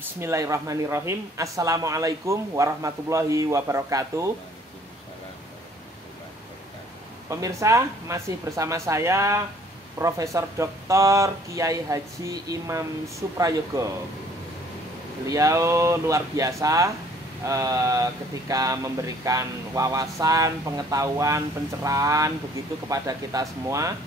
Bismillahirrahmanirrahim. Assalamualaikum warahmatullahi wabarakatuh. Pemirsa, masih bersama saya Profesor Dr. Kiai Haji Imam Suprayogo. Beliau luar biasa ketika memberikan wawasan, pengetahuan, pencerahan begitu kepada kita semua.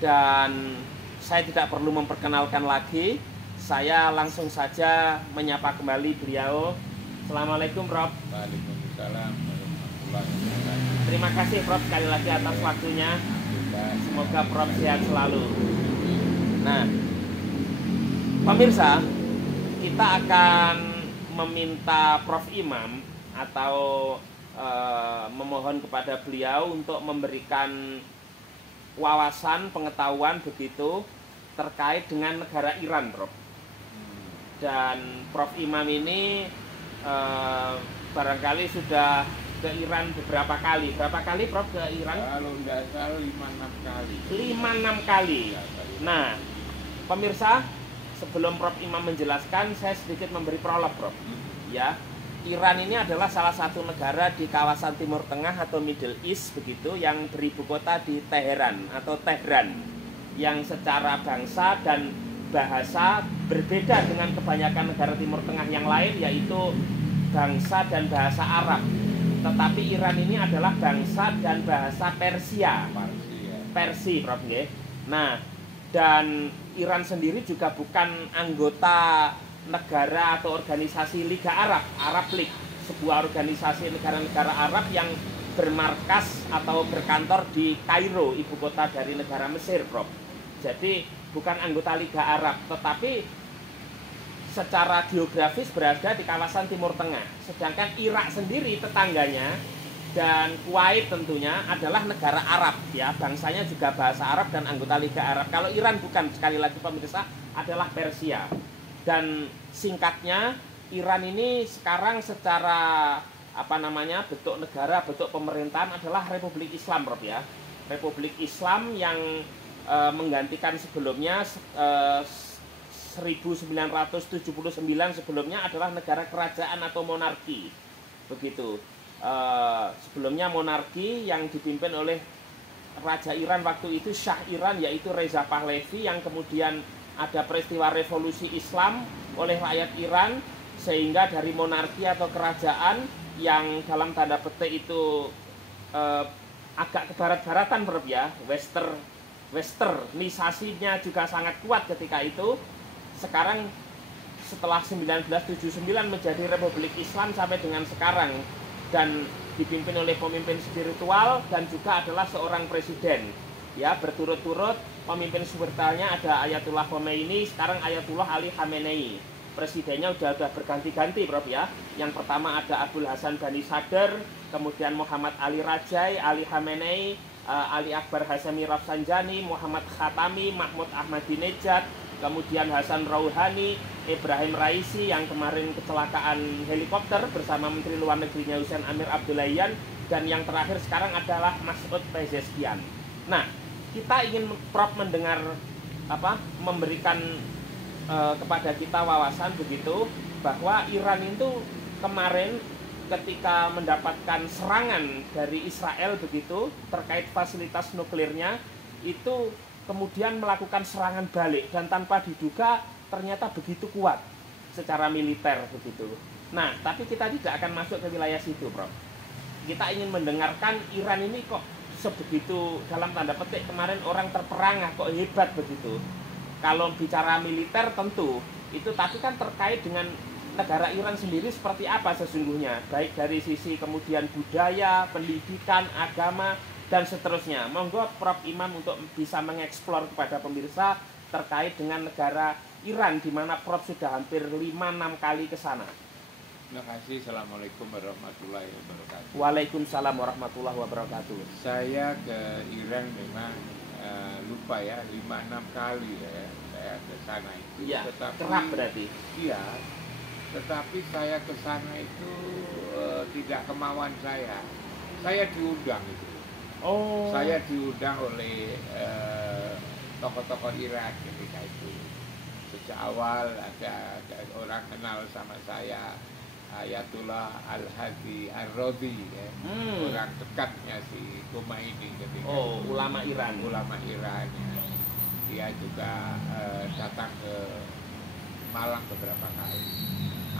Dan saya tidak perlu memperkenalkan lagi, saya langsung saja menyapa kembali beliau. Assalamualaikum, Prof. Waalaikumsalam warahmatullahi wabarakatuh. Terima kasih, Prof, sekali lagi atas waktunya. Semoga Prof sehat selalu. Nah, pemirsa, kita akan meminta Prof Imam atau memohon kepada beliau untuk memberikan wawasan, pengetahuan begitu terkait dengan negara Iran, Prof. Dan Prof Imam ini barangkali sudah ke Iran beberapa kali. Berapa kali, Prof, ke Iran? Kalau nggak salah 5-6 kali. 5-6 kali. Nah, pemirsa, sebelum Prof Imam menjelaskan, saya sedikit memberi prolog, Prof. Ya, Iran ini adalah salah satu negara di kawasan Timur Tengah atau Middle East begitu, yang beribu kota di Teheran atau Tehran, yang secara bangsa dan bahasa berbeda dengan kebanyakan negara Timur Tengah yang lain, yaitu bangsa dan bahasa Arab. Tetapi Iran ini adalah bangsa dan bahasa Persia. Persi, Prof. Nah, dan Iran sendiri juga bukan anggota negara atau organisasi Liga Arab, Arab League, sebuah organisasi negara-negara Arab yang bermarkas atau berkantor di Kairo, ibu kota dari negara Mesir, Prof. Jadi bukan anggota Liga Arab, tetapi secara geografis berada di kawasan Timur Tengah. Sedangkan Irak sendiri tetangganya dan Kuwait tentunya adalah negara Arab, ya, bangsanya juga bahasa Arab dan anggota Liga Arab. Kalau Iran bukan, sekali lagi pemirsa, adalah Persia. Dan singkatnya, Iran ini sekarang secara bentuk negara, bentuk pemerintahan adalah Republik Islam, Prof, ya. Republik Islam yang menggantikan sebelumnya 1979 sebelumnya adalah negara kerajaan atau monarki. Begitu. Sebelumnya monarki yang dipimpin oleh Raja Iran waktu itu, Shah Iran, yaitu Reza Pahlavi, yang kemudian ada peristiwa revolusi Islam oleh rakyat Iran, sehingga dari monarki atau kerajaan yang dalam tanda petik itu agak kebarat-baratan, Prof, ya, westernisasinya juga sangat kuat ketika itu. Sekarang setelah 1979 menjadi Republik Islam sampai dengan sekarang, dan dipimpin oleh pemimpin spiritual dan juga adalah seorang presiden, ya, berturut-turut. Pemimpin spiritualnya ada Ayatullah Khomeini, sekarang Ayatullah Ali Khamenei. Presidennya udah berganti-ganti, Prof, ya. Yang pertama ada Abdul Hasan Bani Sadr, kemudian Muhammad Ali Rajai, Ali Khamenei, Ali Akbar Hashemi Rafsanjani, Muhammad Khatami, Mahmud Ahmadinejad, kemudian Hasan Rouhani, Ibrahim Raisi yang kemarin kecelakaan helikopter bersama Menteri Luar Negerinya Hussein Amir Abdollahian, dan yang terakhir sekarang adalah Masoud Pezeshkian. Nah, kita ingin, Prof, mendengar memberikan kepada kita wawasan begitu, bahwa Iran itu kemarin ketika mendapatkan serangan dari Israel begitu terkait fasilitas nuklirnya, itu kemudian melakukan serangan balik dan tanpa diduga ternyata begitu kuat secara militer begitu. Nah, tapi kita tidak akan masuk ke wilayah situ, Prof. Kita ingin mendengarkan Iran ini kok sebegitu, dalam tanda petik, kemarin orang terperangah, kok hebat begitu. Kalau bicara militer tentu itu, tapi kan terkait dengan negara Iran sendiri seperti apa sesungguhnya, baik dari sisi kemudian budaya, pendidikan, agama, dan seterusnya. Monggo Prof Imam untuk bisa mengeksplor kepada pemirsa terkait dengan negara Iran, di mana Prof sudah hampir 5-6 kali ke sana. Terima kasih. Assalamualaikum warahmatullahi wabarakatuh. Waalaikumsalam warahmatullahi wabarakatuh. Saya ke Iran memang lupa ya, 5-6 kali ya saya ke sana itu. Iya, tetapi kerap berarti. Iya, tetapi saya ke sana itu tidak kemauan saya. Saya diundang itu. Oh. Saya diundang oleh tokoh-tokoh Irak ketika itu. sejak awal ada orang kenal sama saya, Ayatullah Al-Hadi Ar-Rodi ya. Orang dekatnya si Khomeini ketika ulama Iran. Ulama Iran ya. Dia juga datang ke Malang beberapa kali.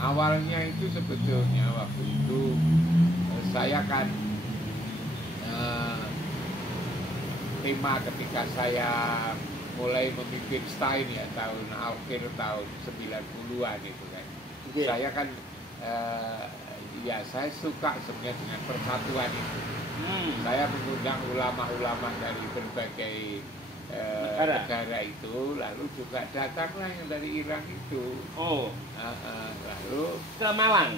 Awalnya itu sebetulnya waktu itu saya kan tema ketika saya mulai memimpin Stein ya akhir tahun 90-an itu kan. Yeah. Saya kan ya saya suka sebenarnya dengan persatuan itu. Saya mengundang ulama-ulama dari berbagai negara itu, lalu juga datanglah yang dari Iran itu. Lalu ke Malang.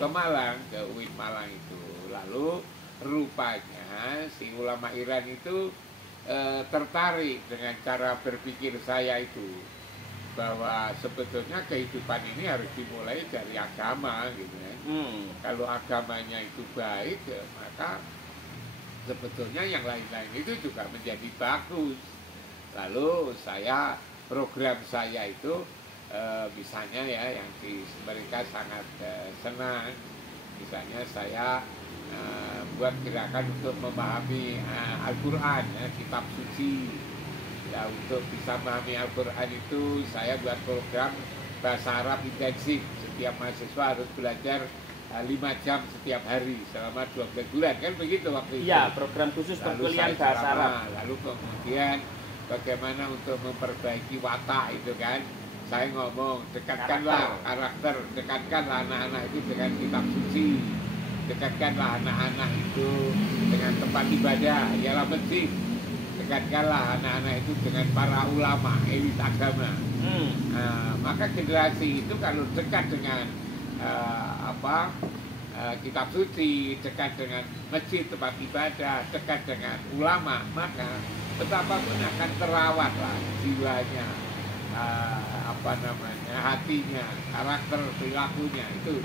Ke UIN Malang itu. Lalu rupanya si ulama Iran itu tertarik dengan cara berpikir saya itu, bahwa sebetulnya kehidupan ini harus dimulai dari agama gitu ya. Kalau agamanya itu baik ya, maka sebetulnya yang lain-lain itu juga menjadi bagus. Lalu program saya itu misalnya ya yang mereka sangat senang, misalnya saya buat gerakan untuk memahami Al-Quran ya, kitab suci. Ya, untuk bisa memahami Al-Quran itu saya buat program bahasa Arab intensif. Setiap mahasiswa harus belajar 5 jam setiap hari selama 12 bulan, kan begitu waktu itu. Iya, program khusus perkuliahan bahasa Arab. Lalu kemudian bagaimana untuk memperbaiki watak itu kan. Saya ngomong, dekatkanlah karakter, dekatkanlah anak-anak itu dengan kitab suci, dekatkanlah anak-anak itu dengan tempat ibadah, ialah masjid, dekatkanlah anak-anak itu dengan para ulama, elit agama. Maka generasi itu kalau dekat dengan kitab suci, dekat dengan masjid, tempat ibadah, dekat dengan ulama, maka betapapun akan terawatlah jiwanya, hatinya, karakter, perilakunya itu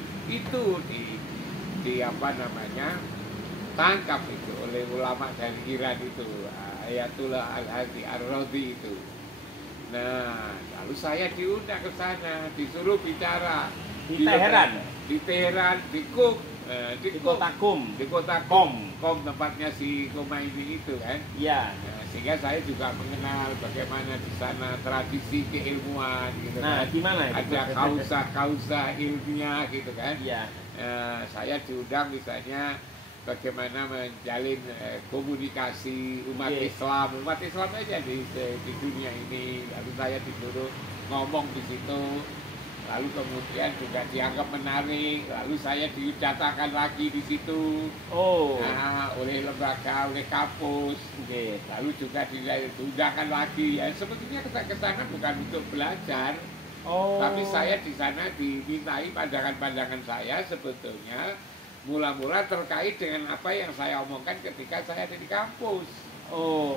tangkap itu oleh ulama dari Iran itu, Ayatullah Al-Hadi Ar-Rodi itu. Nah, lalu saya diundang ke sana, disuruh bicara di Teheran, di Qom, di kota Qom, tempatnya si Khomeini itu kan. Iya. Nah, sehingga saya juga mengenal bagaimana di sana tradisi keilmuan gitu kan. Gimana itu? Ada kausa ilmiah gitu kan. Iya. Saya diundang misalnya bagaimana menjalin komunikasi umat Islam aja di dunia ini. Lalu saya disuruh ngomong di situ. Lalu kemudian juga dianggap menarik, lalu saya didatakan lagi di situ oleh lembaga, oleh kampus, lalu juga diundangkan lagi. Ya, sebetulnya kesana bukan untuk belajar, tapi saya di sana dimintai pandangan-pandangan saya sebetulnya mula-mula terkait dengan apa yang saya omongkan ketika saya ada di kampus.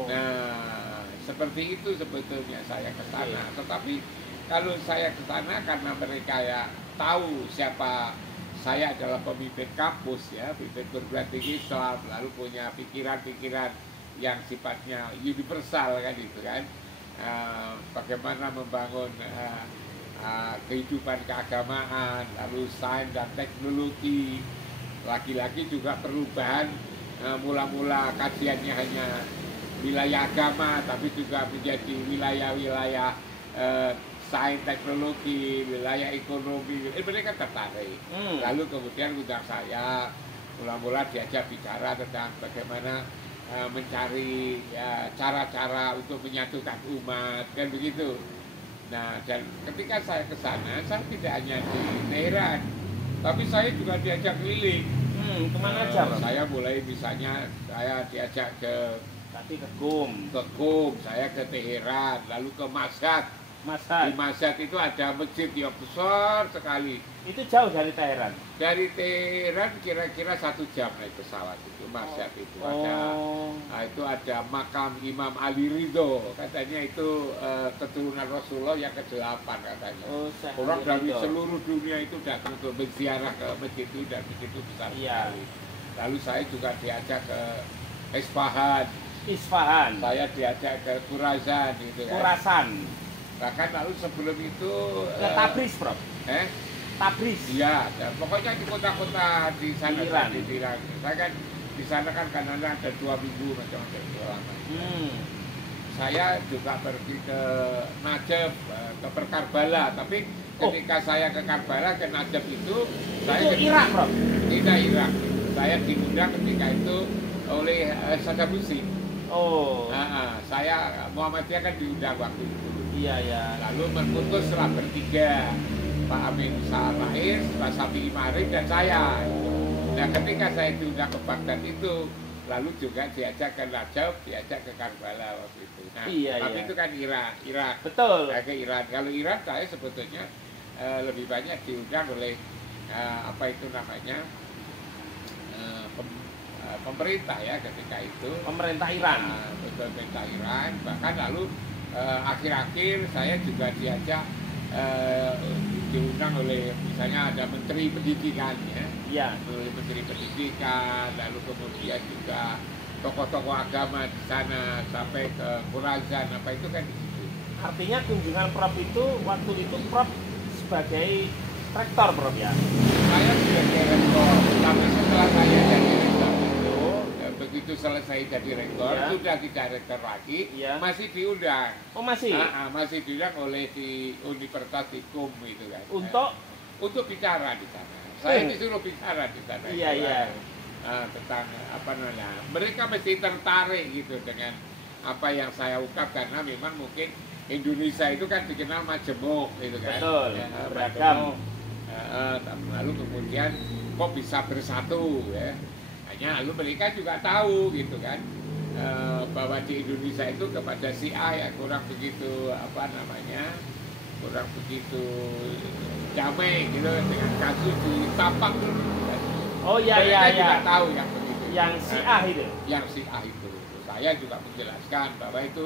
Nah, seperti itu sebetulnya saya kesana, tetapi kalau saya ke sana karena mereka ya tahu siapa saya adalah pemimpin kampus ya, pemimpin perguruan tinggi Islam, lalu punya pikiran-pikiran yang sifatnya universal kan itu kan, bagaimana membangun kehidupan keagamaan, lalu sains dan teknologi, lagi-lagi juga perubahan mula-mula kajiannya hanya wilayah agama, tapi juga menjadi wilayah-wilayah sains, teknologi, wilayah ekonomi, mereka tertarik. Lalu kemudian undang saya, mula-mula diajak bicara tentang bagaimana mencari cara-cara untuk menyatukan umat, kan begitu. Nah, dan ketika saya ke sana, saya tidak hanya di Teheran, tapi saya juga diajak keliling. Kemana aja, Bang? Saya mulai misalnya, saya diajak ke Qom, saya ke Teheran, lalu ke Mashhad. Mashhad. Di Mashhad itu ada masjid yang besar sekali. Itu jauh dari Teheran? Dari Teheran kira-kira 1 jam naik pesawat itu Mashhad itu. Itu ada makam Imam Ali Ridho, katanya itu keturunan Rasulullah yang ke-8 katanya. Orang dari seluruh dunia itu datang untuk berziarah ke masjid itu, dan masjid itu besar sekali. Lalu saya juga diajak ke Isfahan. Saya diajak ke Khurasan gitu kan. Bahkan lalu sebelum itu Ke Tabriz, Prof. Tabriz. Iya, pokoknya di kota-kota di sana Di Iran. di Iran. Saya kan di sana kan kadang-kadang ada 2 minggu macam-macam lama. Saya juga pergi ke Najaf, ke Karbala, tapi ketika saya ke Karbala, ke Najaf itu saya Itu Irak, Prof. Tidak Irak. Saya diundang ketika itu oleh Saddam Hussein. Saya Muhammadiyah kan diundang waktu itu. Iya, ya. Lalu berputuslah bertiga, Pak Amin Rais, Pak Safi Ma'arif, dan saya. Nah, ketika saya diundang ke Baghdad itu, lalu juga diajak ke Najaf, diajak ke Karbala waktu itu. Nah, tapi itu kan Irak. Betul. Saya ke Iran. Kalau Iran saya sebetulnya lebih banyak diundang oleh apa itu namanya pemerintah ya ketika itu. Pemerintah Iran. Pemerintah Iran. Bahkan lalu akhir-akhir saya juga diajak diundang oleh misalnya ada Menteri Pendidikan ya. Iya. Oleh Menteri Pendidikan, lalu kemudian juga tokoh-tokoh agama di sana sampai ke Khurasan apa itu kan di situ. Artinya kunjungan Prof itu waktu itu Prof sebagai rektor, Prof ya. Saya sebagai rektor, tapi setelah saya jadi rektor itu begitu selesai jadi rektor sudah tidak rektor lagi, masih diundang. Oh masih? Masih diundang oleh di Universitas Ikum itu kan. Untuk bicara di sana. Saya disuruh bicara di sana. Iya. Tentang apa namanya, mereka mesti tertarik gitu dengan apa yang saya ungkap karena memang mungkin Indonesia itu kan dikenal majemuk gitu kan. Betul. Ya, beragam. Lalu kemudian kok bisa bersatu ya. Hanya lalu mereka juga tahu gitu kan bahwa di Indonesia itu kepada Syiah ya kurang begitu apa namanya, kurang begitu damai gitu dengan kasus di Tapak. Oh iya. Juga tahu yang begitu. Yang Syiah itu. Yang Syiah itu. Saya juga menjelaskan bahwa itu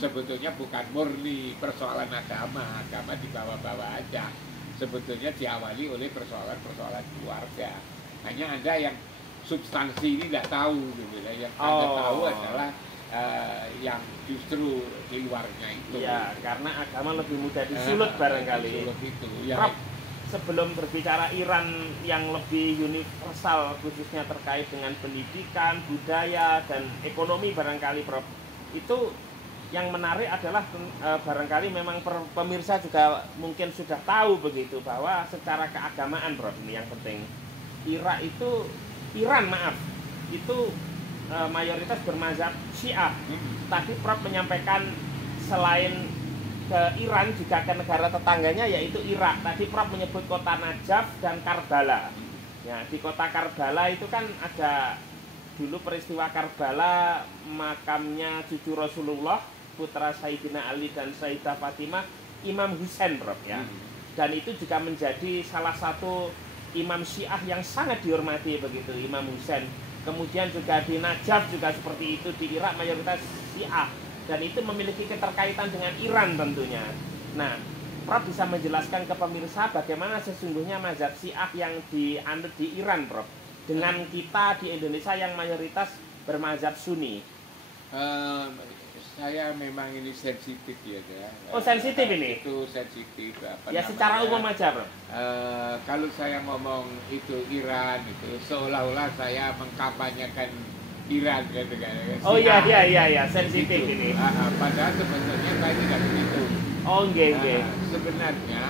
sebetulnya bukan murni persoalan agama dibawa-bawa aja. Sebetulnya diawali oleh persoalan keluarga. Hanya Anda yang substansi ini tidak tahu gitu ya. Yang Anda tahu adalah yang justru di luarnya itu. Iya, karena agama lebih mudah disulut barangkali. Disulut itu. Ya. Prof, sebelum berbicara Iran yang lebih universal khususnya terkait dengan pendidikan, budaya, dan ekonomi barangkali Prof, itu yang menarik adalah barangkali memang pemirsa juga mungkin sudah tahu begitu bahwa secara keagamaan Prof, ini yang penting, Iran itu mayoritas bermazhab Syiah. Tadi Prof menyampaikan selain ke Iran juga ke negara tetangganya yaitu Irak. Tadi Prof menyebut kota Najaf dan Karbala. Ya, di kota Karbala itu kan ada dulu peristiwa Karbala, makamnya cucu Rasulullah, putra Sayyidina Ali dan Sayyidah Fatimah, Imam Husain, Prof ya. Dan itu juga menjadi salah satu imam Syiah yang sangat dihormati begitu, Imam Husain. Kemudian juga di Najaf juga seperti itu, di Irak mayoritas Syiah. Dan itu memiliki keterkaitan dengan Iran tentunya. Nah, Prof bisa menjelaskan ke pemirsa bagaimana sesungguhnya mazhab Syiah yang dianut di Iran, Prof, dengan kita di Indonesia yang mayoritas bermazhab Sunni. Saya memang ini sensitif ya. Oh, sensitif ini? Itu sensitif. Ya secara umum aja, Prof. Kalau saya ngomong itu Iran itu seolah-olah saya mengkampanyekan Iran gitu kan. Oh iya, sensitif gitu. Ini. Padahal sebenarnya saya tidak begitu. Oh nggih. Sebenarnya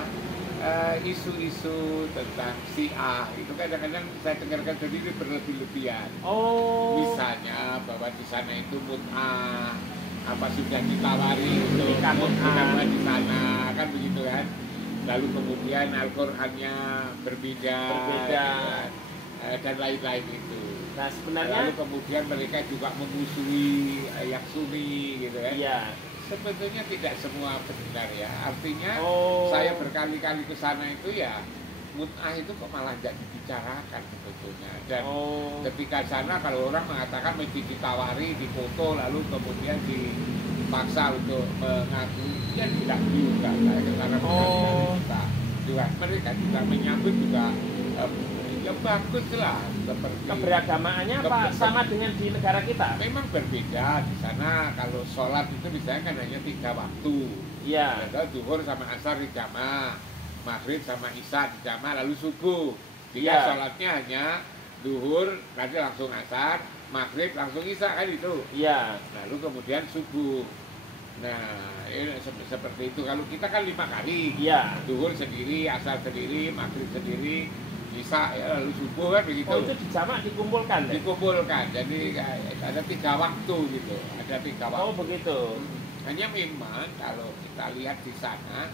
isu-isu tentang Syiah itu kadang-kadang saya dengarkan sendiri berlebih-lebihan. Oh. Misalnya bahwa di sana itu mut'ah, apa sudah ditawari untuk mut'ah di sana kan begitu kan. Lalu kemudian Al-Qur'annya berbeda. Gitu kan. Dan lain-lain itu. Nah sebenarnya lalu kemudian mereka juga memusuhi yang Sunni gitu kan. Iya. Sebetulnya tidak semua benar ya. Artinya saya berkali-kali ke sana itu ya mut'ah itu kok malah tidak dibicarakan sebetulnya. Dan ketika sana kalau orang mengatakan mesti ditawari, difoto lalu kemudian dipaksa untuk mengaku, ya tidak juga. Saya ke sana juga mereka juga menyambut juga Ya bagus lah, seperti Keberagamaannya apa sama dengan di negara kita? memang berbeda. Di sana kalau sholat itu misalnya kan hanya 3 waktu. Iya. Ada duhur sama asar di jamaah, maghrib sama isya di jamaah, lalu subuh. Dia Iya. sholatnya hanya duhur, nanti langsung asar, maghrib langsung isya kan itu. Iya. Lalu kemudian subuh. Nah, ini seperti itu. Kalau kita kan 5 kali. Iya. Duhur sendiri, asar sendiri, maghrib sendiri, isya ya, lalu subuh kan begitu. Oh, itu dijamak dikumpulkan deh? Dikumpulkan. Jadi ada 3 waktu gitu. Ada 3 waktu. Oh, begitu. Hanya memang kalau kita lihat di sana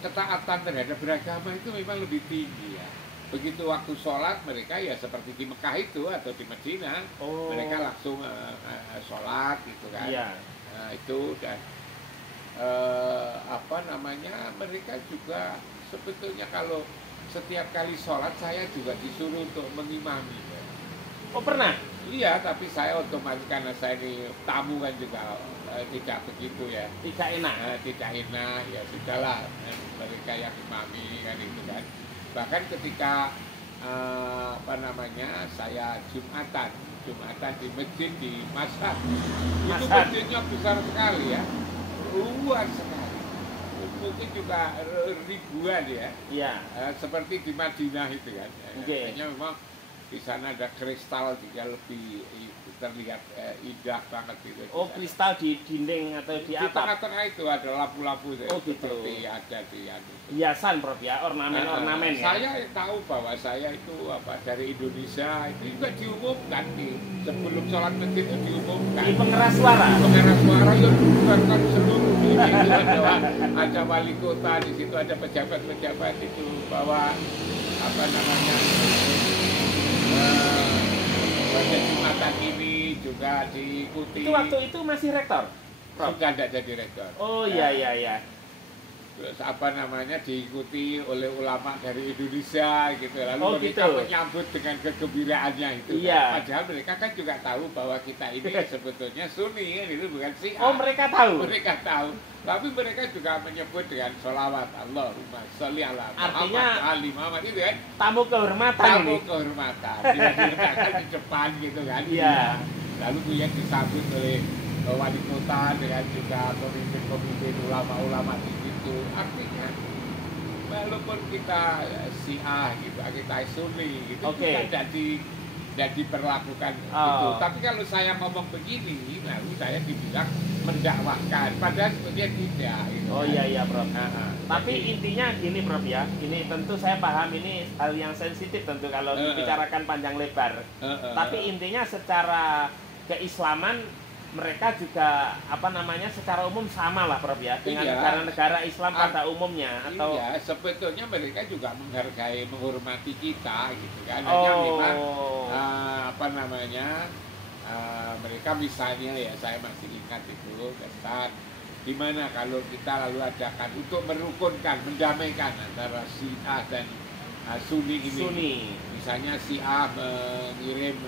ketaatan terhadap beragama itu memang lebih tinggi ya. Begitu waktu sholat mereka ya seperti di Mekah itu atau di Medina, Oh. mereka langsung sholat gitu kan. Iya. Nah, itu dan apa namanya, mereka juga sebetulnya kalau setiap kali sholat saya juga disuruh untuk mengimami ya. Oh, pernah? Iya, tapi saya otomatis karena saya ini tamu kan juga tidak begitu ya. Tidak enak. Tidak enak, ya sudahlah, mereka yang imami kan itu kan. Bahkan ketika apa namanya, saya Jumatan di masjid di Mashhad. Itu masjidnya besar sekali ya, luas sekali. Mungkin juga ribuan ya. Iya. Seperti di Madinah itu kan. Oke. Hanya memang di sana ada kristal juga lebih terlihat indah banget gitu. Oh, kristal di dinding atau di Di atap? tengah-tengah itu ada lampu-lampu Oh, gitu. seperti ada di Hiasan, Prof ya, ornamen-ornamen ya. Saya tahu bahwa saya itu dari Indonesia, itu juga diumumkan sebelum sholat masjid itu diumumkan. Di pengeras suara. Pengeras suara yang dibubarkan seluruh dunia itu ada wali kota di situ, ada pejabat-pejabat itu bahwa apa namanya pada Jumatan ini juga diikuti. Itu waktu itu masih rektor, Prof? Sudah tidak jadi rektor. Oh iya iya iya. Terus apa namanya diikuti oleh ulama dari Indonesia gitu, lalu Oh, mereka gitu. menyambut dengan kegembiraannya itu. Iya. Kan. Padahal mereka kan juga tahu bahwa kita ini sebetulnya Sunni kan, itu bukan Syiah. Oh, mereka tahu. Mereka tahu, tapi mereka juga menyebut dengan sholawat Allahumma sholli ala Artinya, Muhammad ali Muhammad itu kan. Tamu kehormatan Tamu ini. kehormatan, tidak diletakkan di depan gitu kan. Iya. Lalu kemudian disambut oleh wali kota dengan juga pemimpin-pemimpin ulama-ulama di situ. Artinya walaupun kita Syiah gitu, kita Sunni gitu, Oke. kita tidak diperlakukan Oh. gitu. Tapi kalau saya ngomong begini, lalu saya dibilang mendakwahkan, padahal sebetulnya tidak. Gitu, Oh kan. iya iya, Prof. Tapi Jadi, intinya gini, Prof ya. Ini tentu saya paham ini hal yang sensitif tentu kalau dibicarakan panjang lebar. Tapi intinya secara keislaman mereka juga apa namanya secara umum sama lah, Prof ya, dengan Iya. negara-negara Islam pada umumnya atau iya, sebetulnya mereka juga menghargai, menghormati kita gitu kan. Hanya memang apa namanya mereka misalnya ya, saya masih ingat itu Ustaz, di mana kalau kita lalu adakan untuk merukunkan, mendamaikan antara Syiah dan Sunni ini. Sunni. Misalnya Syiah mengirim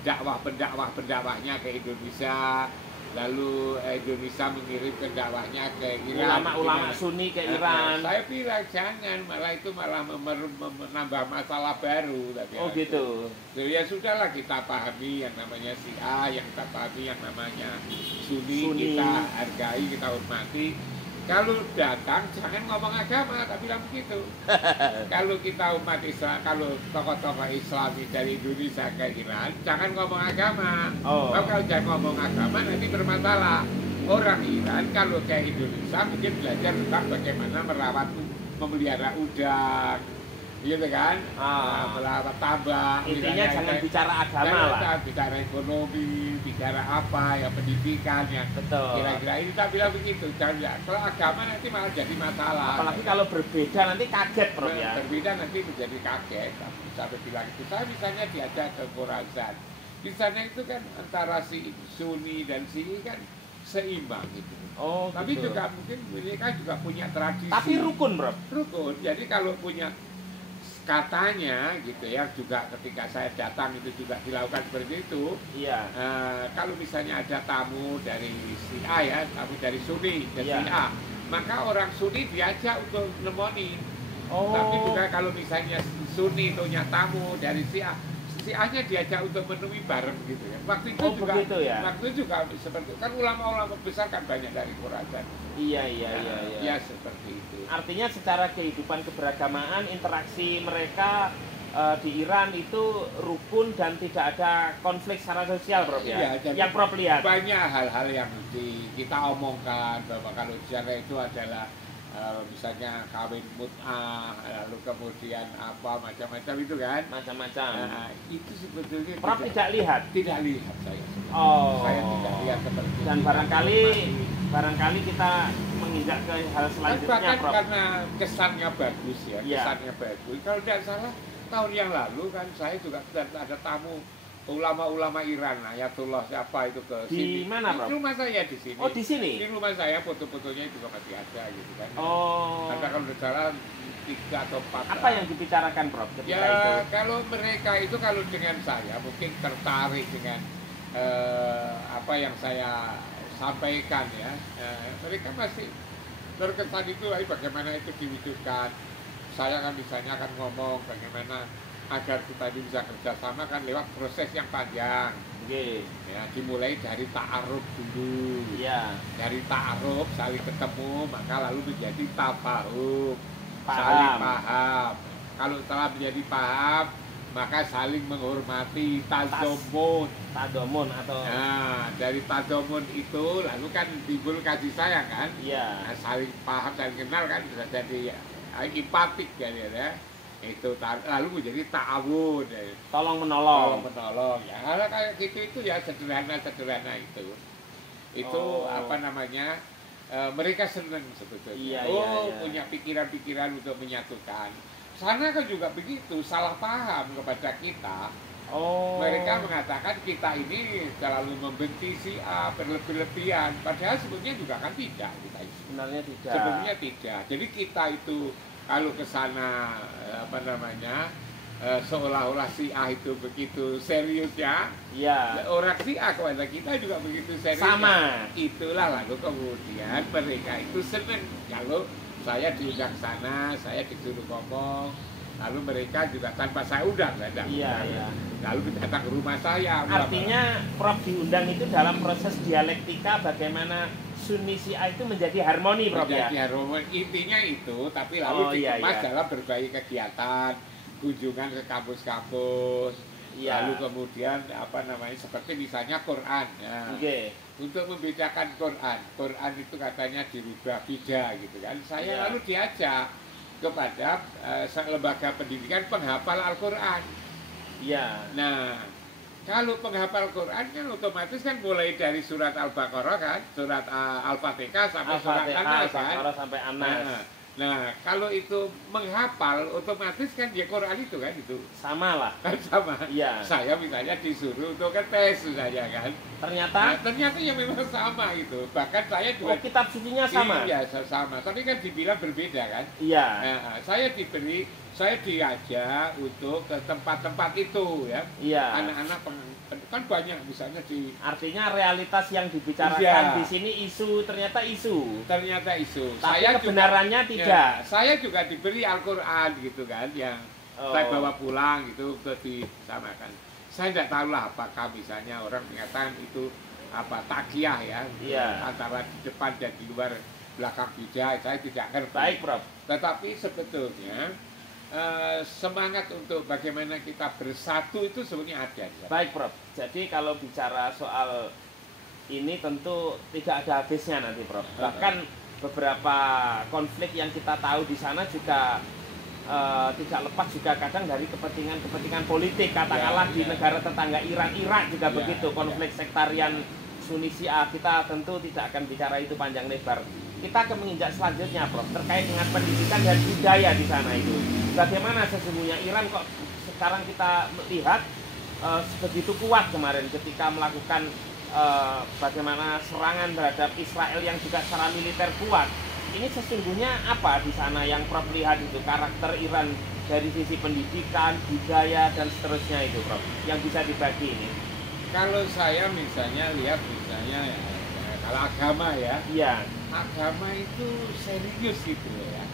pendakwahnya ke Indonesia, lalu Indonesia mengirim pendakwahnya ke Iran. Ulama-ulama Gimana? Sunni ke Iran. Saya bilang jangan, malah itu malah menambah masalah baru. Tapi Oh gitu. Jadi ya sudahlah, kita pahami yang namanya Syiah, yang kita pahami yang namanya Sunni. Kita hargai, kita hormati. Kalau datang jangan ngomong agama, tapi bilang begitu. Kalau kita umat Islam, kalau tokoh-tokoh Islami dari Indonesia ke Iran, jangan ngomong agama. Oh. Kalau jangan ngomong agama nanti bermasalah. Orang Iran kalau ke Indonesia mungkin belajar tentang bagaimana merawat, memelihara udang, gitu kan? Merawat tambak. Intinya jangan bicara agama lah. Bicara ekonomi, bicara apa, ya pendidikan, yang Betul. kira-kira ini kita bilang begitu. Jangan, kalau agama nanti malah jadi masalah. Apalagi kalau berbeda nanti kaget, Prof ya. Berbeda nanti menjadi kaget. Sampai bilang itu. Saya misalnya diajak ke Khorasan. Di sana itu kan antara si Sunni dan Syiah kan seimbang gitu. Oh, Tapi gitu. juga mungkin mereka juga punya tradisi. Tapi rukun, Prof. Rukun. Jadi kalau punya katanya gitu ya, juga ketika saya datang itu juga dilakukan seperti itu. Iya. Kalau misalnya ada tamu dari Syiah ya, tamu dari Sunni ke Iya. Syiah, maka orang Sunni diajak untuk nemoni Oh. Tapi juga kalau misalnya Sunni punya tamu dari Syiah, Syiahnya diajak untuk menemui bareng gitu ya. Waktu itu juga, begitu ya? waktu itu juga seperti kan ulama-ulama besar kan banyak dari Khurasan. Iya. Ya seperti itu. Artinya secara kehidupan keberagamaan, interaksi mereka di Iran itu rukun dan tidak ada konflik secara sosial, Prof ya? Iya, yang Prof lihat. Banyak hal-hal yang kita omongkan bahwa kalau syariah itu adalah misalnya kawin mut'ah, lalu kemudian apa macam-macam itu kan? Macam-macam. Nah, itu sebetulnya Prof tidak lihat? Tidak lihat saya. Oh. Saya tidak lihat seperti itu. Dan barangkali kita menginjak ke hal selanjutnya, bahkan Prof. karena kesannya bagus ya, kesannya bagus. Kalau tidak salah tahun yang lalu kan saya juga ada tamu ulama-ulama Iran, Ayatullah siapa itu ke di sini. mana, Prof? Di rumah saya di sini. Oh, di sini? Di rumah saya foto-fotonya juga masih ada gitu kan. Oh. Karena kalau tidak salah 3 atau 4. Apa yang dibicarakan, Prof, ketika itu? Kalau mereka itu kalau dengan saya mungkin tertarik dengan apa yang saya sampaikan ya. Mereka masih terkesan itu bagaimana itu diwujudkan. Saya kan misalnya akan ngomong bagaimana agar kita ini bisa kerjasama kan lewat proses yang panjang. Oke. Ya, dimulai dari ta'aruf dulu. Iya. Dari ta'aruf saling ketemu maka lalu menjadi tafahum, Paham. saling paham. Kalau telah menjadi paham maka saling menghormati, tadomun. Tadomun atau Nah, dari tadomun itu lalu kan timbul kasih sayang kan? iya. Nah, saling paham, saling kenal kan bisa jadi impatik kan ya. Itu lalu menjadi ta'awun ya. Tolong menolong. Ya hal kayak gitu itu ya sederhana itu apa namanya mereka senang sebetulnya. Iya. Punya pikiran-pikiran untuk menyatukan. Sana kan juga begitu, salah paham kepada kita. Oh. Mereka mengatakan kita ini terlalu membenci si A, berlebih-lebihan. Padahal sebetulnya juga kan tidak kita itu. Sebenarnya tidak. Sebenarnya tidak. Jadi kita itu kalau ke sana seolah-olah si A itu begitu serius ya. Iya. Orang si A kepada kita juga begitu serius. Sama. Itulah lalu kemudian mereka itu senang kalau saya diundang sana, saya disuruh ngomong. Lalu mereka juga tanpa saya undang, Iya. Lalu datang ke rumah saya. Artinya Prof diundang itu dalam proses dialektika bagaimana Sunni Syiah itu menjadi harmoni, Prof ya. Menjadi harmoni intinya itu, tapi lalu dikemas dalam berbagai kegiatan, kunjungan ke kampus-kampus. Lalu kemudian seperti misalnya Quran. Ya. Untuk membedakan Quran itu katanya dirubah beda gitu kan. Saya lalu diajak kepada lembaga pendidikan penghafal Al-Quran. Iya. Nah, kalau penghafal Quran kan otomatis kan mulai dari surat Al-Baqarah kan, surat Al-Fatihah sampai surat An-Nas kan. Sampai An-Nas. Nah, kalau itu menghafal otomatis kan dia Quran itu kan itu. Sama lah. Sama. Iya. Saya misalnya disuruh untuk tes saja kan. Ternyata ya memang sama itu. Bahkan saya juga kitab sucinya sama. Iya, sama. Tapi kan dibilang berbeda kan. Iya. Nah, saya diajak untuk ke tempat-tempat itu ya. Iya. Anak-anak kan banyak misalnya di. Artinya realitas yang dibicarakan di sini ternyata isu. Tapi saya kebenarannya juga, tidak. Saya juga diberi Al-Quran gitu kan yang saya bawa pulang gitu untuk disamakan. Saya tidak tahu lah apakah misalnya orang mengatakan itu takiyah ya. Antara di depan dan di luar belakang beda, saya tidak ngerti. Baik, Prof. Tetapi sebetulnya semangat untuk bagaimana kita bersatu itu sebenarnya ada. Baik, Prof. Jadi kalau bicara soal ini tentu tidak ada habisnya nanti, Prof. Bahkan beberapa konflik yang kita tahu di sana juga tidak lepas juga kadang dari kepentingan politik, katakanlah di negara tetangga Irak juga begitu, konflik sektarian Sunni Syiah. Kita tentu tidak akan bicara itu panjang lebar. Kita akan menginjak selanjutnya, Prof, terkait dengan pendidikan dan budaya di sana itu. Bagaimana sesungguhnya Iran kok sekarang kita melihat begitu kuat kemarin ketika melakukan bagaimana serangan terhadap Israel yang juga secara militer kuat. Ini sesungguhnya apa di sana yang Prof lihat itu karakter Iran dari sisi pendidikan, budaya dan seterusnya itu, Prof, yang bisa dibagi ini? Kalau saya misalnya lihat kalau agama ya. Iya. Agama itu serius gitu ya.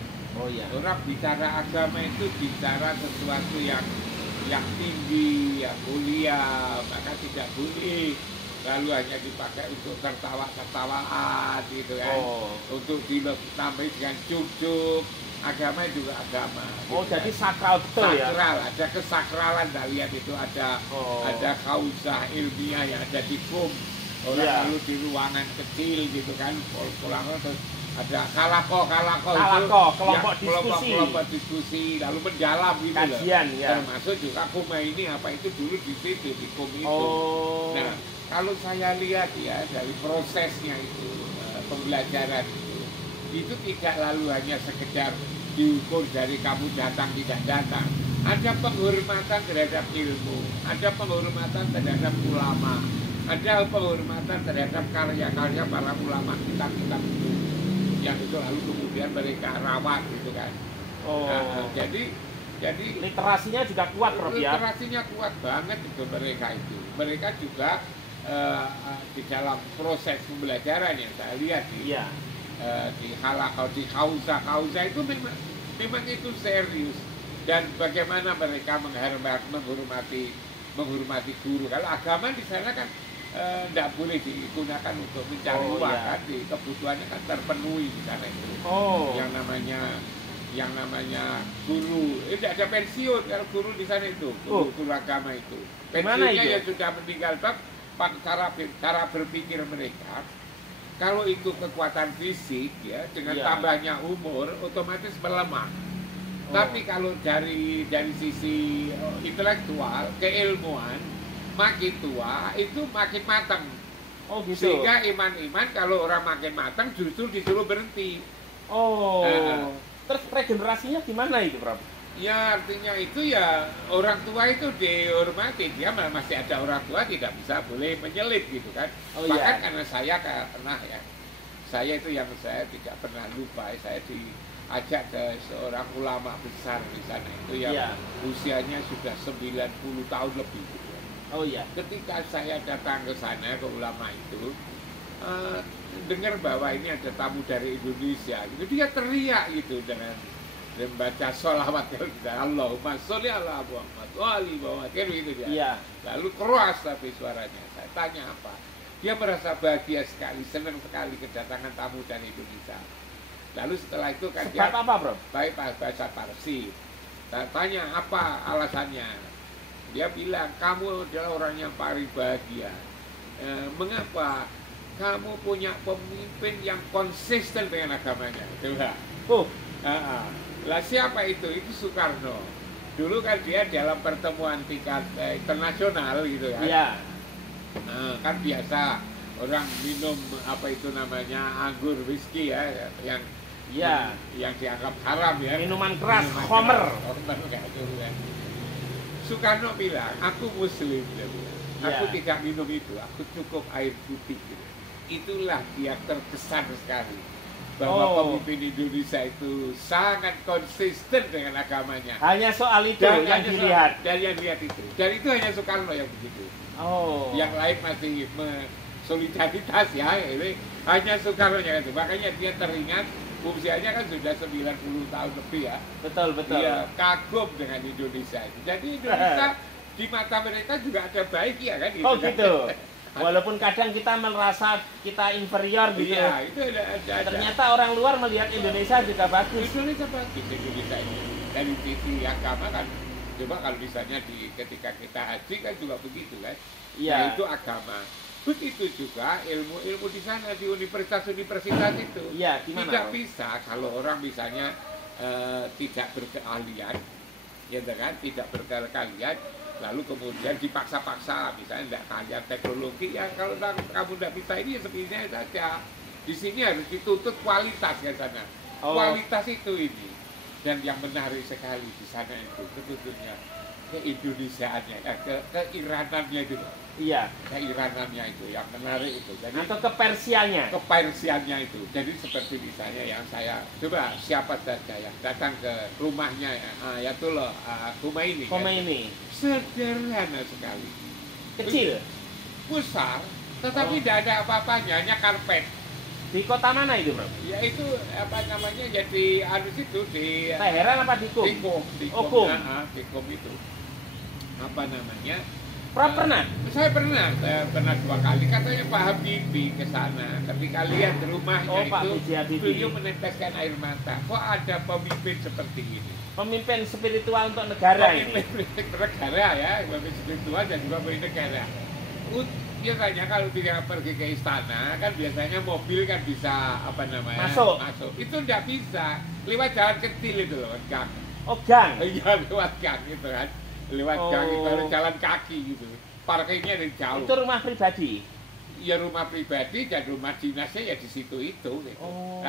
Oh iya. Orang bicara agama itu bicara sesuatu yang tinggi, yang mulia, maka tidak boleh lalu hanya dipakai untuk tertawa-tertawaan gitu kan. Untuk ditambah dengan cucuk. Agama juga agama. Oh, gitu jadi kan. sakral betul ya. Sakral, ada kesakralan, kita lihat itu ada kausah ilmiah yang ada di kum. Orang lalu di ruangan kecil gitu kan, pulang terus ada kalako kelompok diskusi lalu mendalam gitu kajian, loh. Ya. Termasuk juga kuma ini apa itu dulu di situ di kum itu. Nah, kalau saya lihat ya dari prosesnya itu pembelajaran itu tidak lalu hanya sekedar diukur dari kamu datang tidak datang. Ada penghormatan terhadap ilmu, ada penghormatan terhadap ulama, ada penghormatan terhadap karya-karya para ulama kitab-kitab itu, yang itu lalu kemudian mereka rawat gitu kan. Jadi literasinya juga kuat, Prof, ya. Literasinya kuat banget itu mereka itu. Mereka juga di dalam proses pembelajaran yang saya lihat di halakau, di kausa itu memang itu serius. Dan bagaimana mereka menghormati guru. Kalau agama di sana kan tidak boleh digunakan untuk mencari uang kan, kebutuhannya kan terpenuhi di sana itu. Yang namanya guru, tidak ada pensiun kalau guru di sana itu, guru agama itu. Pensiunnya ya sudah meninggal, cara berpikir mereka. Kalau itu kekuatan fisik ya, dengan tambahnya umur otomatis melemah. Tapi kalau dari sisi intelektual, keilmuan, makin tua itu makin matang. Oh gitu. Sehingga iman kalau orang makin matang justru disuruh berhenti. Terus regenerasinya gimana itu, Prof? Ya artinya itu ya orang tua itu dihormati. Dia masih ada orang tua tidak bisa boleh menyelip gitu kan. Bahkan karena saya pernah ya. Saya itu yang saya tidak pernah lupa. Saya diajak ke seorang ulama besar di sana itu yang usianya sudah 90 tahun lebih. Ketika saya datang ke sana ke ulama itu, dengar bahwa ini ada tamu dari Indonesia, gitu dia teriak gitu dengan membaca sholawat Allahumma sholli ala Muhammad wa ali Muhammad gitu dia. Lalu keras tapi suaranya. Saya tanya apa? Dia merasa bahagia sekali, senang sekali kedatangan tamu dari Indonesia. Lalu setelah itu kan dia apa, Bro? Baik bahasa Parsi. Saya tanya apa alasannya? Dia bilang kamu adalah orang yang paling bahagia. Mengapa? Kamu punya pemimpin yang konsisten dengan agamanya. Coba. Lah siapa itu? Itu Soekarno. Dulu kan dia dalam pertemuan tingkat internasional gitu kan. Kan biasa orang minum apa itu namanya anggur whisky ya yang dianggap haram ya. Minuman keras, Homer. Soekarno bilang, aku Muslim, dia bilang. Aku tidak minum itu, aku cukup air putih. Gitu. Itulah dia terkesan sekali bahwa pemimpin Indonesia itu sangat konsisten dengan agamanya. Hanya soal itu yang dilihat. Dari yang lihat itu. Dan itu hanya Soekarno yang begitu. Yang lain masih solidaritas ya. Ini hanya Soekarno yang itu. Makanya dia teringat usianya kan sudah 90 tahun lebih ya. Betul. Dia kagum dengan Indonesia itu. Jadi Indonesia di mata mereka juga ada baik ya kan. Gitu. Walaupun kadang kita merasa kita inferior gitu. Itu ada. Ternyata orang luar melihat Indonesia juga bagus. Indonesia ini. Dari sisi agama kan, coba kalau misalnya ketika kita haji kan juga begitu kan. Nah, itu agama. Begitu juga ilmu di sana di universitas itu. Tidak bisa kalau orang misalnya tidak berkeahlian, ya kan, tidak berkeahlian. Lalu kemudian dipaksa-paksa, misalnya tidak kaya teknologi, ya kalau kamu tidak bisa ini ya sebenarnya saja. Di sini harus dituntut kualitas kan sana. Kualitas itu ini. Dan yang menarik sekali di sana itu sebetulnya keindonesiaannya, keiranannya itu. Keiranannya itu yang menarik itu. Jadi, atau kepersiannya. Kepersiannya itu. Jadi seperti misalnya yang saya coba siapa saja yang datang ke rumahnya ya itu loh Khomeini. Sederhana sekali. Kecil. Besar, tetapi tidak ada apa-apanya, hanya karpet. Di kota mana itu, Bro? Ya itu apa namanya, jadi harus itu di Teheran apa di Qum? di Qum, Oh, Qum. di Qum itu apa namanya. Prof pernah? Saya pernah 2 kali. Katanya Pak Habibie ke sana. Ketika lihat rumahnya Oh, Pak itu, B.J. Habibie. beliau meneteskan air mata. Kok ada pemimpin seperti ini? Pemimpin spiritual untuk negara ini. Pemimpin negara ya, pemimpin spiritual dan juga pemimpin negara. Biasanya kalau dia pergi ke istana, kan biasanya mobil kan bisa apa namanya Masuk. Itu nggak bisa. Lewat jalan kecil itu loh, gang. Oh, gang. Iya, lewat gang itu kan. Lewat gang itu harus jalan kaki gitu. Parkirnya dari jauh. Itu rumah pribadi. Ya rumah pribadi dan rumah dinasnya ya di situ itu. Gitu. Oh.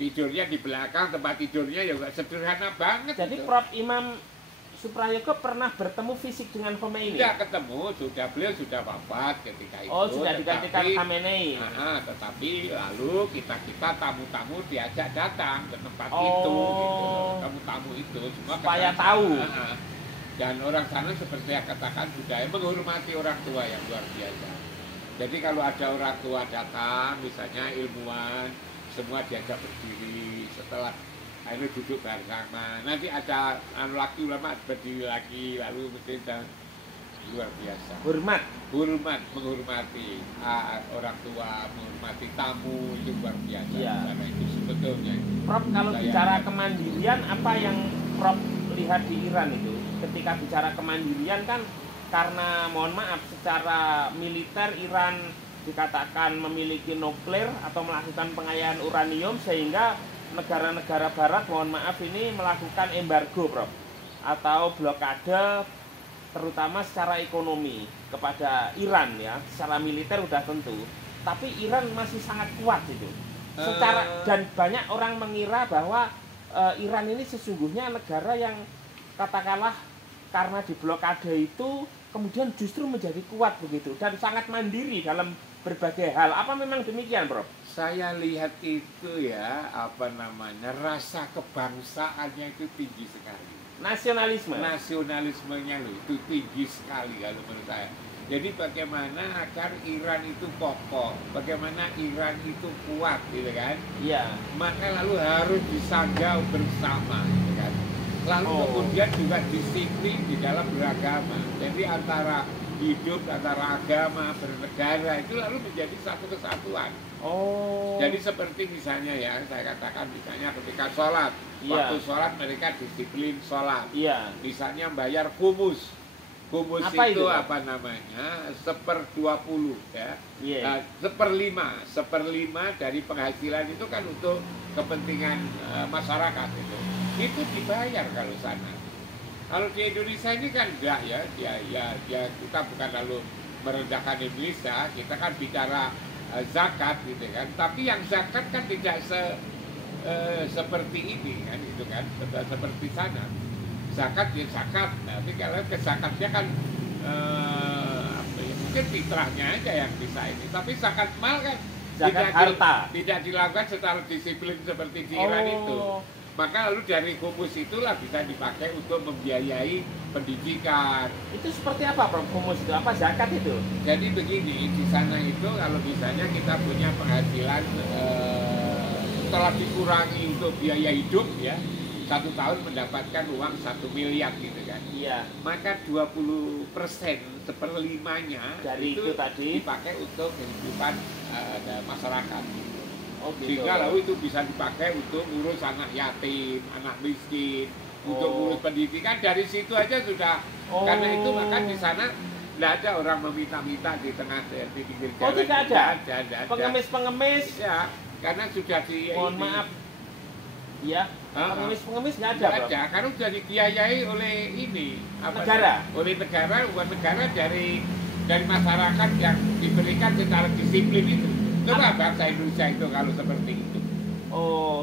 Tidurnya di belakang, tempat tidurnya ya sederhana banget. Jadi itu. Prof Imam Suprayogo pernah bertemu fisik dengan Khomeini? Tidak ketemu, beliau sudah wafat ketika itu. Oh, sudah digantikan Khamenei. Tetapi lalu kita tamu-tamu diajak datang ke tempat itu, gitu. Tamu-tamu itu semua supaya tahu. Dan orang sana seperti yang katakan budaya menghormati orang tua yang luar biasa. Jadi kalau ada orang tua datang, misalnya ilmuwan, semua diajak berdiri setelah akhirnya duduk bersama. Nanti ada laki ulama berdiri lagi, lalu mesti dan luar biasa. Hormat, menghormati orang tua, menghormati tamu, itu luar biasa. Iya. Karena itu sebetulnya. Prof, kalau bicara kemandirian, apa yang Prof lihat di Iran itu? Ketika bicara kemandirian kan, karena mohon maaf, secara militer Iran dikatakan memiliki nuklir atau melakukan pengayaan uranium, sehingga negara-negara barat, mohon maaf, ini melakukan embargo, Prof, atau blokade, terutama secara ekonomi kepada Iran ya. Secara militer udah tentu, tapi Iran masih sangat kuat itu. Dan banyak orang mengira bahwa Iran ini sesungguhnya negara yang katakanlah karena diblokade itu kemudian justru menjadi kuat begitu dan sangat mandiri dalam berbagai hal. Apa memang demikian, Prof? Saya lihat itu ya, apa namanya, rasa kebangsaannya itu tinggi sekali. Nasionalismenya itu tinggi sekali kalau menurut saya. Jadi bagaimana agar Iran itu kokoh, bagaimana Iran itu kuat, gitu kan? Iya. Maka lalu harus disanjau bersama, gitu kan? Lalu kemudian juga disiplin di dalam beragama. Jadi antara hidup, antara agama, bernegara itu lalu menjadi satu kesatuan. Jadi seperti misalnya ya, saya katakan misalnya ketika sholat, waktu sholat mereka disiplin sholat. Misalnya bayar kumus. Kumus itu apa namanya? 1/20 ya. Seperlima dari penghasilan itu kan untuk kepentingan masyarakat itu. Itu dibayar kalau sana. Kalau di Indonesia ini kan enggak ya, kita bukan lalu merendahkan Indonesia, kita kan bicara zakat gitu kan. Tapi yang zakat kan tidak seperti ini kan, itu kan, seperti sana. Zakat ya zakat, tapi kalau ke zakatnya kan mungkin fitrahnya aja yang bisa ini. Tapi zakat mal kan tidak dilakukan secara disiplin seperti di Iran itu. Maka lalu dari kumus itulah bisa dipakai untuk membiayai pendidikan. Itu seperti apa, Prof? Kumus itu apa, zakat itu? Jadi begini, di sana itu kalau misalnya kita punya penghasilan setelah dikurangi untuk biaya hidup ya, 1 tahun mendapatkan uang 1 miliar gitu kan. Iya. Maka 20% 1/5-nya dari itu tadi dipakai untuk kehidupan masyarakat. Gitu. Sehingga lalu itu bisa dipakai untuk ngurus anak yatim, anak miskin, untuk ngurus pendidikan. Dari situ aja sudah. Karena itu maka di sana tidak ada orang meminta-minta di tengah di pinggir jalan. Tidak ada. Pengemis-pengemis. Ya, karena sudah mohon maaf. Ya, pengemis nggak ada. Nggak ada, karena sudah dibiayai oleh ini negara. Oleh negara, bukan negara dari masyarakat yang diberikan secara disiplin itu. Coba bangsa Indonesia itu kalau seperti itu.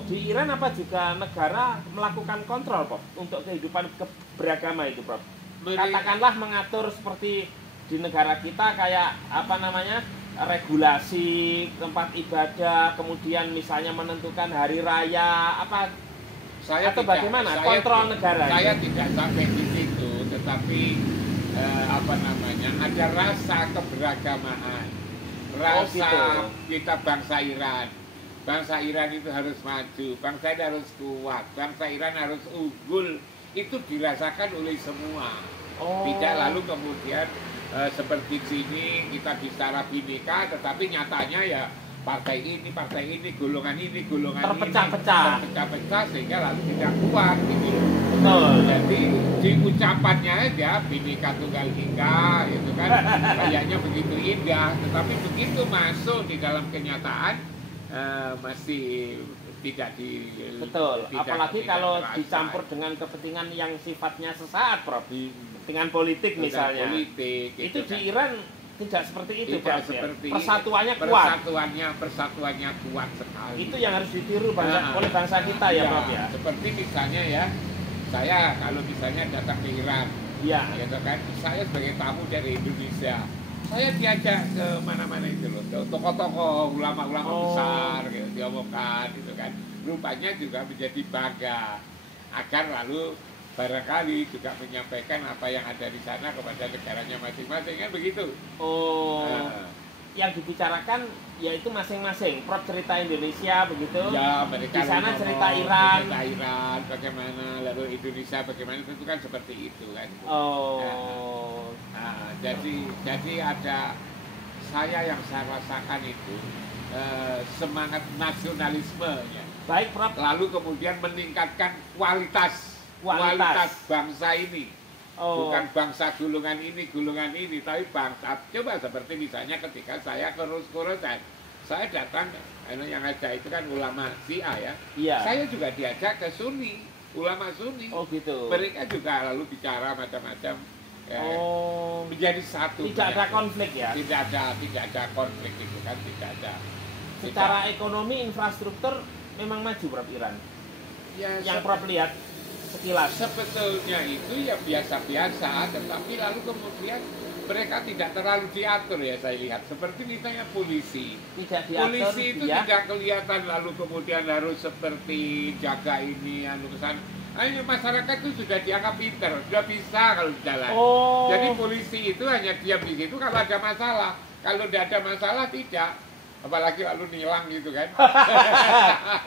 Di Iran apa juga negara melakukan kontrol, Prof, untuk kehidupan beragama itu, Prof? Katakanlah mengatur seperti di negara kita kayak apa namanya, regulasi tempat ibadah, kemudian misalnya menentukan hari raya, apa? Atau bagaimana kontrol negara? Saya tidak sampai di situ, tetapi apa namanya, ada rasa keberagamaan. Rasa kita bangsa Iran, bangsa Iran itu harus maju, bangsa ini harus kuat, bangsa Iran harus unggul. Itu dirasakan oleh semua. Tidak lalu kemudian seperti sini kita bicara Bhinneka, tetapi nyatanya ya partai ini, golongan ini, terpecah-pecah, sehingga lalu tidak kuat gitu. Betul. Jadi di ucapannya aja Bhinneka Tunggal Ika itu kan kayaknya begitu indah, tetapi begitu masuk di dalam kenyataan masih tidak di. Betul. Tidak, apalagi tidak kalau terasa. dicampur dengan kepentingan yang sifatnya sesaat, Prof. Kepentingan politik misalnya. Politik, itu gitu di kan. Iran tidak seperti itu, Tidak Prof. seperti Persatuannya kuat. Persatuannya kuat sekali. Itu yang harus ditiru oleh bangsa kita ya, Prof ya. Seperti misalnya ya, saya kalau misalnya datang ke Iran, Iya. gitu kan, saya sebagai tamu dari Indonesia, saya diajak ke mana-mana itu loh, ke tokoh-tokoh, ulama-ulama besar, gitu, diomongkan, gitu kan. Rupanya juga menjadi bangga, agar lalu barangkali juga menyampaikan apa yang ada di sana kepada negaranya masing-masing, kan begitu. Yang dibicarakan yaitu masing-masing. Prof cerita Indonesia begitu. Ya, mereka di sana ngomong, cerita Iran. Bagaimana, lalu Indonesia bagaimana, itu kan seperti itu kan. Jadi ada saya yang saya rasakan itu semangat nasionalismenya. Baik, Prof. Lalu kemudian meningkatkan kualitas bangsa ini. Bukan bangsa golongan ini, tapi bangsa. Coba seperti misalnya ketika saya ke Khorasan, saya datang, yang ada itu kan ulama Syiah ya. Iya. Saya juga diajak ke Sunni, ulama Sunni. Oh gitu. Mereka juga lalu bicara macam-macam. Menjadi satu. Tidak ada konflik ya? Tidak ada konflik itu kan, tidak ada. Secara ekonomi, infrastruktur memang maju, Prof, Iran. Ya, yang Prof lihat sekilas. Sebetulnya itu ya biasa-biasa, tetapi lalu kemudian mereka tidak terlalu diatur ya saya lihat. Seperti misalnya polisi. Tidak diatur. Polisi itu tidak kelihatan lalu kemudian harus seperti jaga ini, kesan. Hanya masyarakat itu sudah dianggap pinter, sudah bisa kalau jalan. Jadi polisi itu hanya diam di situ kalau ada masalah. Kalau tidak ada masalah tidak. Apalagi lalu nilang gitu kan.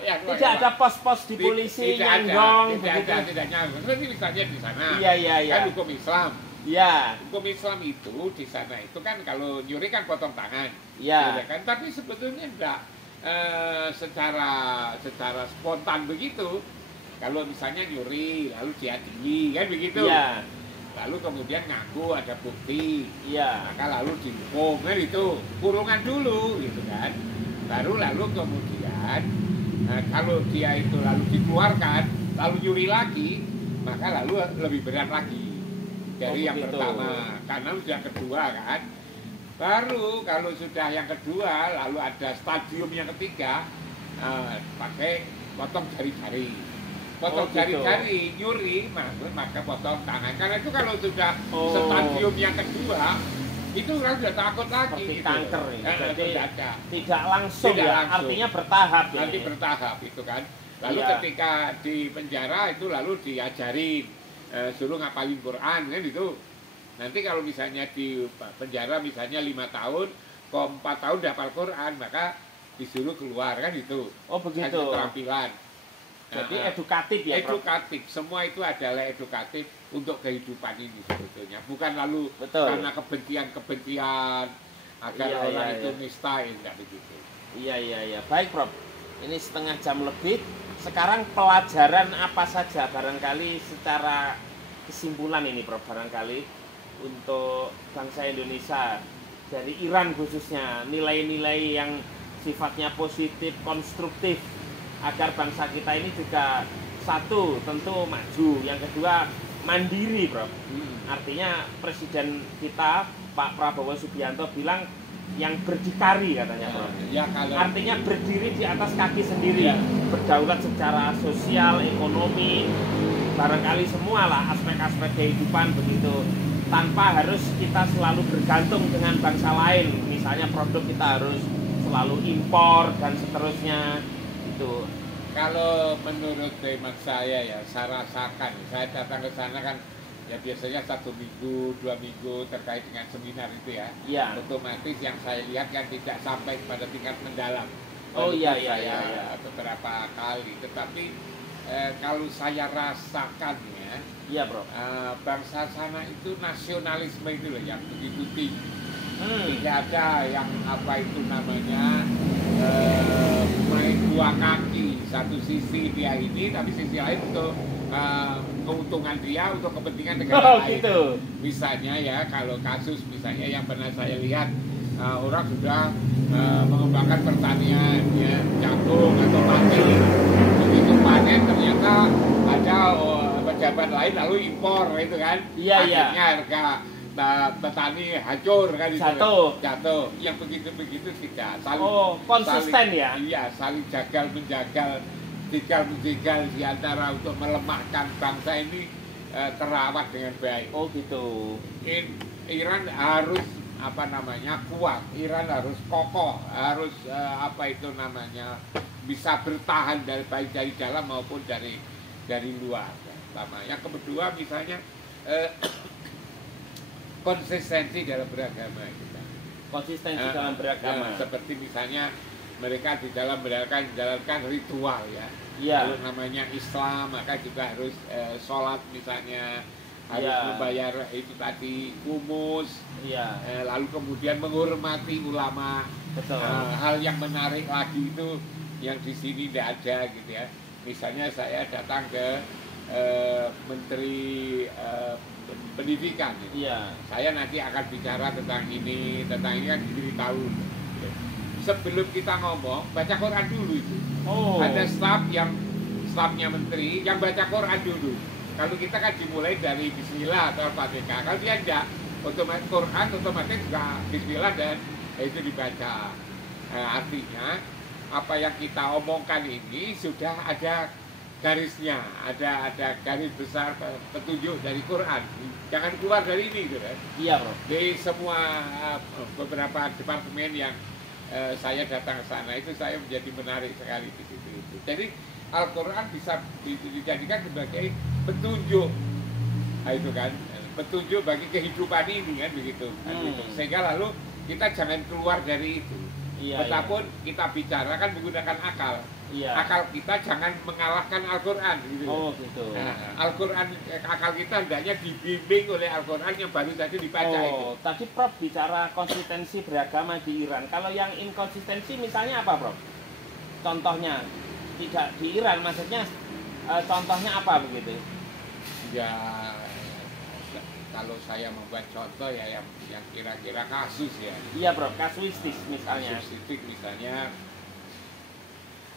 Tidak ada pos-pos di polisi nyandong begitu. Tidak nyandong. Seperti misalnya di sana. Iya. Kan hukum Islam. Iya. Hukum Islam itu di sana itu kan kalau nyuri kan potong tangan. Iya. Kan? Tapi sebetulnya enggak secara spontan begitu. Kalau misalnya nyuri lalu diadili kan begitu. Iya. Lalu kemudian ngaku ada bukti, maka lalu dihukum kan itu kurungan dulu gitu kan. Lalu kemudian kalau dia itu lalu dikeluarkan lalu nyuri lagi, maka lalu lebih berat lagi dari yang pertama karena sudah kedua kan. Baru kalau sudah yang kedua lalu ada stadium yang ketiga, pakai potong jari-jari. Potong jari-jari, nyuri, maka potong tangan. Karena itu kalau sudah stadium yang kedua, itu orang sudah takut lagi. Seperti gitu. kanker ini. Jadi tidak Tidak langsung ya, langsung. artinya bertahap. Nanti bertahap itu kan. Lalu ketika di penjara itu lalu diajarin, suruh ngapalin Quran kan itu. Nanti kalau misalnya di penjara misalnya 5 tahun, kok 4 tahun hafal Quran, maka disuruh keluar kan itu. Oh begitu. Kasih keterampilan. Jadi edukatif ya, Prof? Edukatif, semua itu adalah edukatif untuk kehidupan ini sebetulnya. Bukan lalu karena kebencian agar orang itu nista, tidak begitu. Iya. Baik, Prof. Ini setengah jam lebih. Sekarang pelajaran apa saja barangkali secara kesimpulan ini, Prof, barangkali untuk bangsa Indonesia dari Iran khususnya, nilai-nilai yang sifatnya positif, konstruktif, agar bangsa kita ini juga satu tentu maju, yang kedua mandiri, Prof. Artinya Presiden kita Pak Prabowo Subianto bilang yang berdikari katanya, Prof. Artinya berdiri di atas kaki sendiri, berdaulat secara sosial, ekonomi, barangkali semualah aspek-aspek kehidupan begitu, tanpa harus kita selalu bergantung dengan bangsa lain. Misalnya produk kita harus selalu impor dan seterusnya. Itu. Kalau menurut hemat saya rasakan, saya datang ke sana kan ya biasanya 1 minggu, 2 minggu terkait dengan seminar itu ya. Otomatis yang saya lihat kan tidak sampai pada tingkat mendalam. Oh iya Walaupun iya saya iya iya. beberapa kali, tetapi kalau saya rasakan ya, Iya, Bro. bangsa sana itu nasionalisme itu loh yang begitu tinggi. Hmm. Tidak ada yang apa itu namanya main dua kaki, satu sisi dia ini tapi sisi lain untuk keuntungan dia, untuk kepentingan negara lain. Gitu. Misalnya ya, kalau kasus misalnya yang pernah saya lihat, orang sudah mengembangkan pertanian ya, jagung atau padi, begitu panen ternyata ada pejabat lain lalu impor itu kan. Iya, iya. Akhirnya harga petani hancur kan, itu jatuh yang begitu tidak saling, konsisten saling, ya. iya, saling jagal menjagal di antara untuk melemahkan bangsa ini terawat dengan baik. Oh gitu. Iran harus apa namanya kuat, Iran harus kokoh, harus apa itu namanya bisa bertahan baik dari dalam maupun dari luar. Pertama, yang kedua misalnya konsistensi dalam beragama kita. Konsistensi dalam beragama. Seperti misalnya mereka di dalam menjalankan ritual ya. Iya. Kalau namanya Islam maka juga harus sholat misalnya, harus membayar itu tadi kumus. Iya. Lalu kemudian menghormati ulama. Betul. Hal yang menarik lagi itu yang di sini tidak ada gitu ya. Misalnya saya datang ke Menteri Pendidikan. Iya. Saya nanti akan bicara tentang ini kan diberitahu. Sebelum kita ngomong, baca Quran dulu itu. Ada stafnya menteri yang baca Quran dulu. Kalau kita kan dimulai dari Bismillah atau Al-Fatihah. Kalau dia enggak, otomatis Quran otomatis juga Bismillah dan itu dibaca. Artinya apa yang kita omongkan ini sudah ada garisnya, ada garis besar petunjuk dari Quran. Jangan keluar dari ini gitu kan. Iya, Bro. Di semua beberapa departemen yang saya datang ke sana itu saya menjadi menarik sekali di situ itu. Jadi Al-Quran bisa dijadikan sebagai petunjuk, itu kan, petunjuk bagi kehidupan ini kan begitu. Sehingga lalu kita jangan keluar dari itu. Iya, Betapun kita bicara kan menggunakan akal. Iya. Akal kita jangan mengalahkan Al-Quran gitu. Gitu. Al-Quran, akal kita hendaknya dibimbing oleh Al-Quran yang baru saja dibaca itu. Tadi Prof bicara konsistensi beragama di Iran. Kalau yang inkonsistensi misalnya apa, Prof? Contohnya tidak di Iran, maksudnya contohnya apa begitu? Ya, kalau saya membuat contoh ya yang kira-kira kasus ya. Iya, Prof, kasuistis misalnya. Kasuistik misalnya,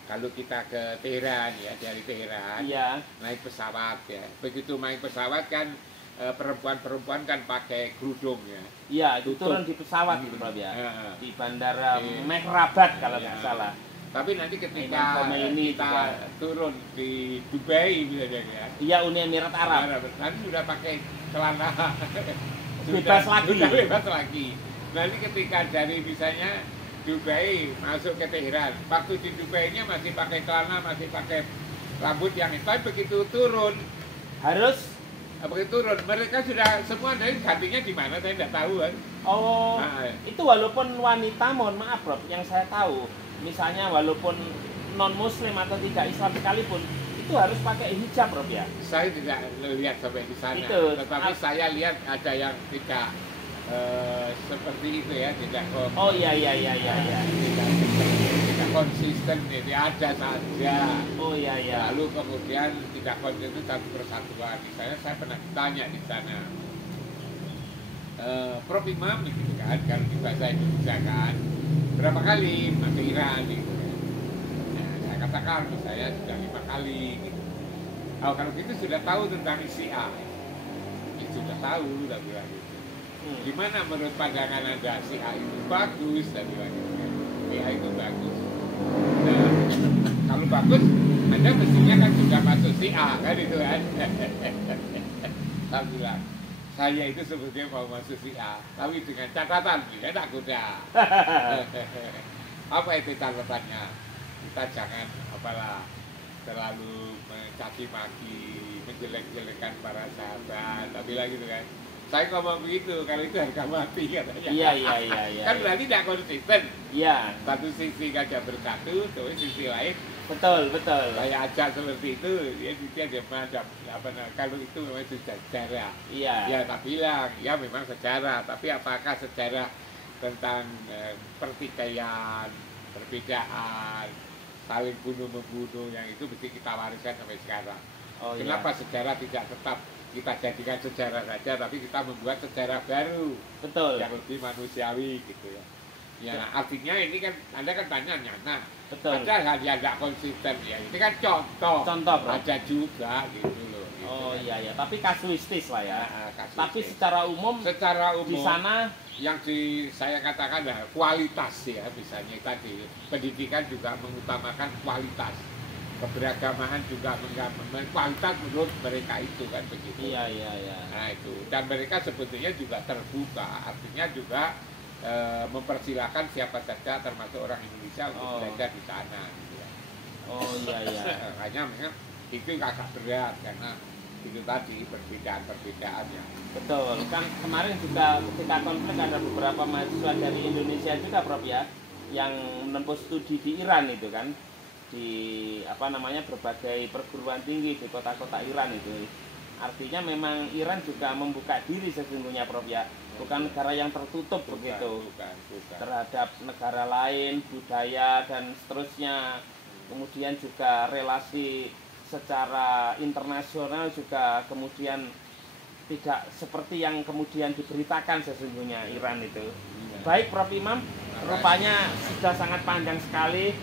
kalau kita ke Teheran ya, dari Teheran naik pesawat ya. Begitu naik pesawat kan perempuan-perempuan kan pakai kerudung ya. Iya, itu turun di pesawat gitu, Prof ya. Di bandara Mehrabad kalau nggak salah. Tapi nanti ketika kita turun di Dubai misalnya ya. Iya, Uni Emirat Arab. Nanti sudah pakai celana bebas lagi. Nanti ketika dari misalnya Dubai masuk ke Teheran, waktu di Dubai-nya masih pakai celana, masih pakai rambut yang itu, begitu turun mereka sudah semua dari gantinya di mana saya tidak tahu kan. Itu walaupun wanita, mohon maaf Prof, yang saya tahu, misalnya walaupun non Muslim atau tidak Islam sekalipun, itu harus pakai hijab, Prof ya. Saya tidak lihat sampai di sana, tetapi saya lihat ada yang tidak seperti itu ya, tidak tidak konsisten, jadi ada saja. Lalu kemudian tidak konsisten satu persatuan. Misalnya saya pernah ditanya di sana, Prof Imam gitu kan, kalau di bahasa Indonesia kan, berapa kali masuk Iran gitu. Nah, saya katakan saya sudah 5 kali gitu. Kalau gitu sudah tahu tentang Syiah. Ya, sudah tahu, udah bilang gitu. Gimana menurut pandangan Anda Syiah itu bagus, dan bilang gitu. Syiah itu bagus. Nah, kalau bagus, Anda mestinya kan juga masuk Syiah kan itu kan. Saya bilang, saya itu sebetulnya mau masuk Syiah, tapi dengan catatan, ya tak kuda. Apa itu catatannya? Kita jangan terlalu mencaci maki, menjelek-jelekan para sahabat, tapi lagi gitu kan. Saya ngomong begitu, kalau itu harga mati katanya. Iya. Kan berarti tidak konsisten. Iya. Satu sisi gajah bersatu, terus sisi lain Betul. kayak ajak seperti itu, dia macam apa? Kalau itu memang sejarah. Iya. Ya tak bilang, ya memang sejarah. Tapi apakah sejarah tentang pertikaian, perbedaan, saling bunuh membunuh yang itu mesti kita wariskan sampai sekarang. Oh, Kenapa iya. sejarah tidak tetap kita jadikan sejarah saja, tapi kita membuat sejarah baru Betul. yang lebih manusiawi gitu ya. Ya artinya ini kan Anda kan tanya nyana, Betul. ada dia tidak konsisten ya. Ini kan contoh. Contoh, Bro. Ada juga gitu loh. Gitu Oh kan. iya, tapi kasuistis lah ya. Nah, kasusnya. Tapi secara umum di di sana yang saya katakan adalah kualitas ya, misalnya tadi pendidikan juga mengutamakan kualitas, keberagamaan juga mengutamakan kualitas menurut mereka itu kan begitu. iya. Nah itu, dan mereka sebetulnya juga terbuka, artinya juga mempersilahkan siapa saja termasuk orang Indonesia untuk belajar di sana gitu ya. Oh iya. Makanya memang itu agak berat karena itu tadi perbedaan-perbedaannya. Betul. Kan kemarin juga ketika konflik ada beberapa mahasiswa dari Indonesia juga, Prof ya, yang menempuh studi di Iran itu kan, di berbagai perguruan tinggi di kota-kota Iran itu. Artinya memang Iran juga membuka diri sesungguhnya, Prof ya. Bukan negara yang tertutup begitu Bukan. terhadap negara lain, budaya dan seterusnya. Kemudian juga relasi secara internasional juga kemudian tidak seperti yang kemudian diberitakan sesungguhnya Iran itu. Baik Prof Imam, rupanya sudah sangat panjang sekali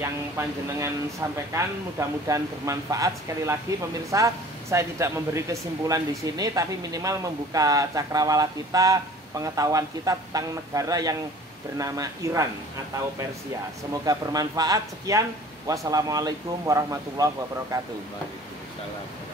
yang panjenengan sampaikan, mudah-mudahan bermanfaat. Sekali lagi pemirsa, saya tidak memberi kesimpulan di sini, tapi minimal membuka cakrawala kita, pengetahuan kita tentang negara yang bernama Iran atau Persia. Semoga bermanfaat. Sekian, wassalamualaikum warahmatullahi wabarakatuh. Waalaikumsalam.